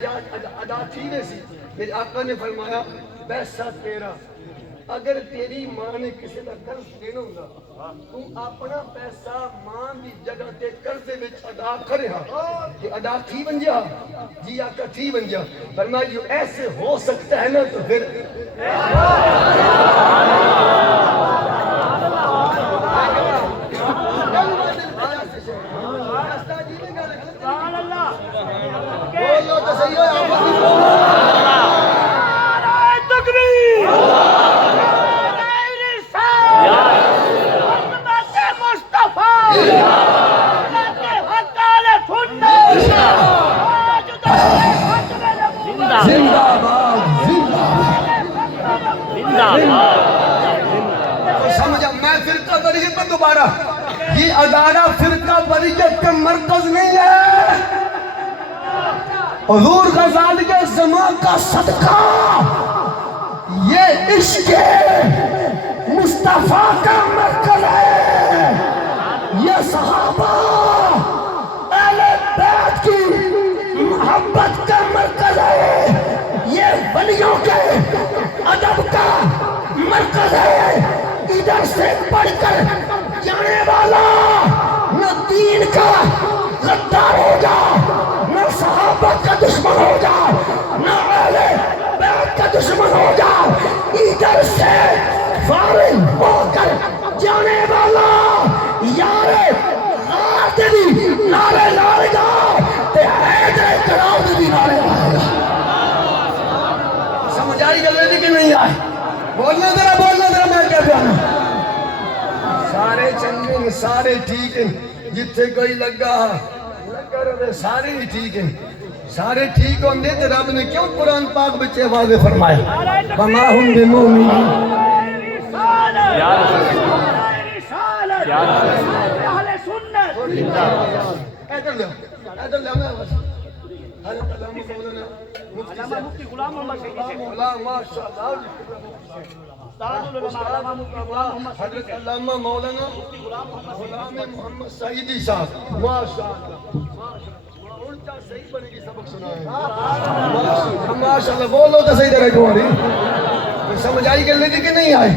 ادا تھی نے سی میرے آقا نے فرمایا پیسہ تیرا اگر تیری ماں نے کسی کا قرض دینا ہوگا تو اپنا پیسہ ماں دی جگہ تے قرضے وچ ادا کرے ہا کہ ادا تھی بن جا جی آقا تھی بن جا فرمایا جو ایسے ہو سکتا ہے نا تو پھر بولو تو صحیح ہو سمجھا میں فرقہ بریت پر دوبارہ یہ ادارہ فرقہ بریت کا مرکز نہیں ہے حضور غزالی کے زمان کا صدقہ یہ عشق مصطفیٰ کا مرکز ہے یہ صحابہ اہل بیت کی محبت کا مرکز ہے یہ ولیوں کے ادب کا مرکز ہے ادھر سے پڑھ کر جانے والا نہ دین کا غدار ہو جا نہ صحابہ کا دشمن ہو جا نہ اہل بیت کا دشمن ہو جا ادھر سے فارغ ہو کر جانے والا یار غار دے بھی نعرے لائے گا تے حیدر کراؤ دے بھی نعرے لائے گا سمجھ آئی گل کہ نہیں آئی بولنا ذرا میں کیا پیانا سارے چنگے سارے ٹھیک ہیں جتھے کوئی لگا رہے سارے ہی ٹھیک ہیں سارے ٹھیک ہوں دے تو رب نے کیوں قرآن پاک بچے واضح فرمایا وَمَا هُمْ بِمُؤْمِنِينَ مفتی غلام محمد حضرت علامہ مولانا غلام محمد سعیدی صاحب ماشاءاللہ الٹا صحیح بنے گی سبق سنائیں ماشاءاللہ بولو تو صحیح طرح کوئی سمجھ آئی گل نہیں کہ نہیں آئی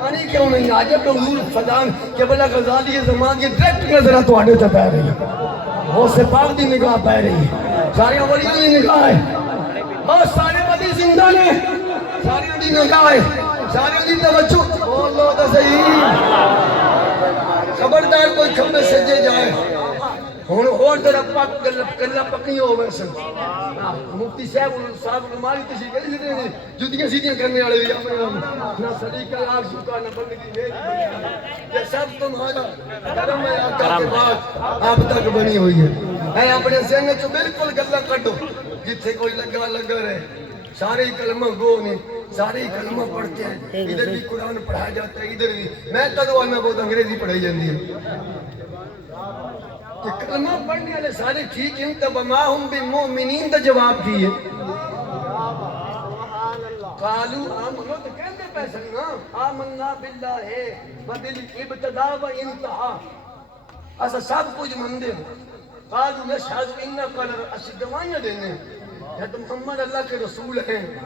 آنی کیوں نہیں آئی جب حضور فضان کہ بلا غزالی زمان کی ڈریکٹ نظرہ تو آنے تا پہ رہی ہے وہ سے پاک دی نگاہ پہ رہی ہے ساری ولیوں دی نگاہ ہے اور سارے بدی زندہ نے ساری دی نگاہ ہے ساری دی توجہ بولو تو صحیح خبردار کوئی کھمبے سجے جائے اور در پاک گلہ پکی ہو ویسے مفتی صاحب نمالی تشریح کری لیتے ہیں جدیاں سیدیاں کرنے والے بھی نہ صدیقہ آگ جھکا نہ بندگی میری یہ سب تمہارا کرم ہے آقا کے بعد آپ تک بنی ہوئی ہے اے اپنے ذہن چو بالکل گلہ کٹو جتھے کوئی لگا رہے سارے کلمہ گو نے سارے کلمہ پڑھتے ہیں ادھر بھی قرآن پڑھا جاتا ہے ادھر بھی میں تدو آنا بہت انگریزی پڑھائی جاندی ہے کہ کلمہ پڑھنے والے سارے ٹھیک ہیں تب وَمَا هُمْ بِمُؤْمِنِينَ دا جواب دیئے قالوا آمنوا تو کہندے پیسے نا آمنا باللہ وبالابتداء وانتہا ایسا سب کچھ مندے ہو قالوا نشہد انک اسی گواہیاں دینے یا تو محمد اللہ کے رسول ہیں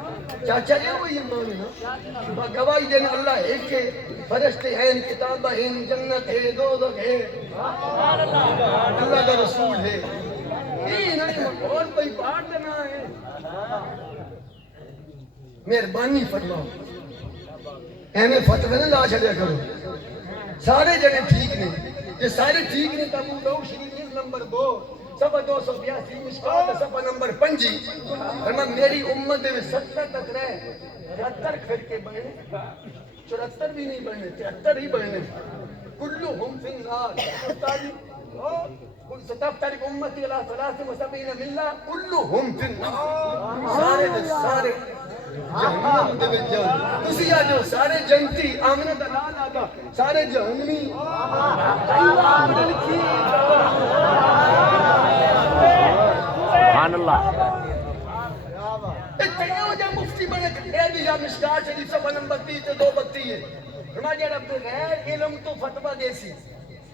چاچا یہ وہی ایمان ہے نا گواہی دینا اللہ ایک ہے فرشتے ہیں کتاب ہیں جنت ہے دوزخ ہے اللہ کا رسول ہے یہ نہیں اور کوئی بات نہ ہے مہربانی فرماؤ ایمیں فتوے نہ لا چھڑیا کرو سارے جنے ٹھیک نہیں یہ سارے ٹھیک نہیں تب دو شریف نمبر 2 صفحہ 282 مشکات صفحہ نمبر 5 فرما میری امت میں 70 تک رہے 73 فرقے بنے 74 بھی نہیں بنے 73 ہی بنے کلہم فی النار 77 امتی علی 73 ملہ کلہم فی النار سارے جہنم دے وچ جان تسی آ جو سارے جنتی آمنہ دا نام آگا سارے جہنمی سبحان اللہ اتنے ہو جا مفتی بنے اے بھی یا مشکات شریف صفحہ نمبر 30 سے 232 ہے فرمایا جب بغیر علم تو فتوہ دے سی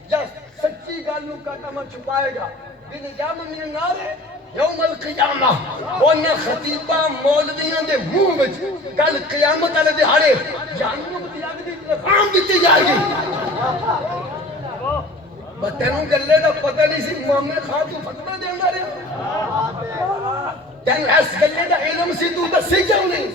یا سچی گل نو کا چھپائے گا لیکن کیا ممکن نہ ہے یوم القیامہ انہاں خطیباں مولویاں دے منہ وچ کل قیامت والے دہاڑے جہنم دی اگ دی تلخام دتی جائے گی تینوں گلے دا پتہ نہیں سی مامے خان تو فتوی دینا رہا تینوں اس گلے دا علم سی تو دسی کیوں نہیں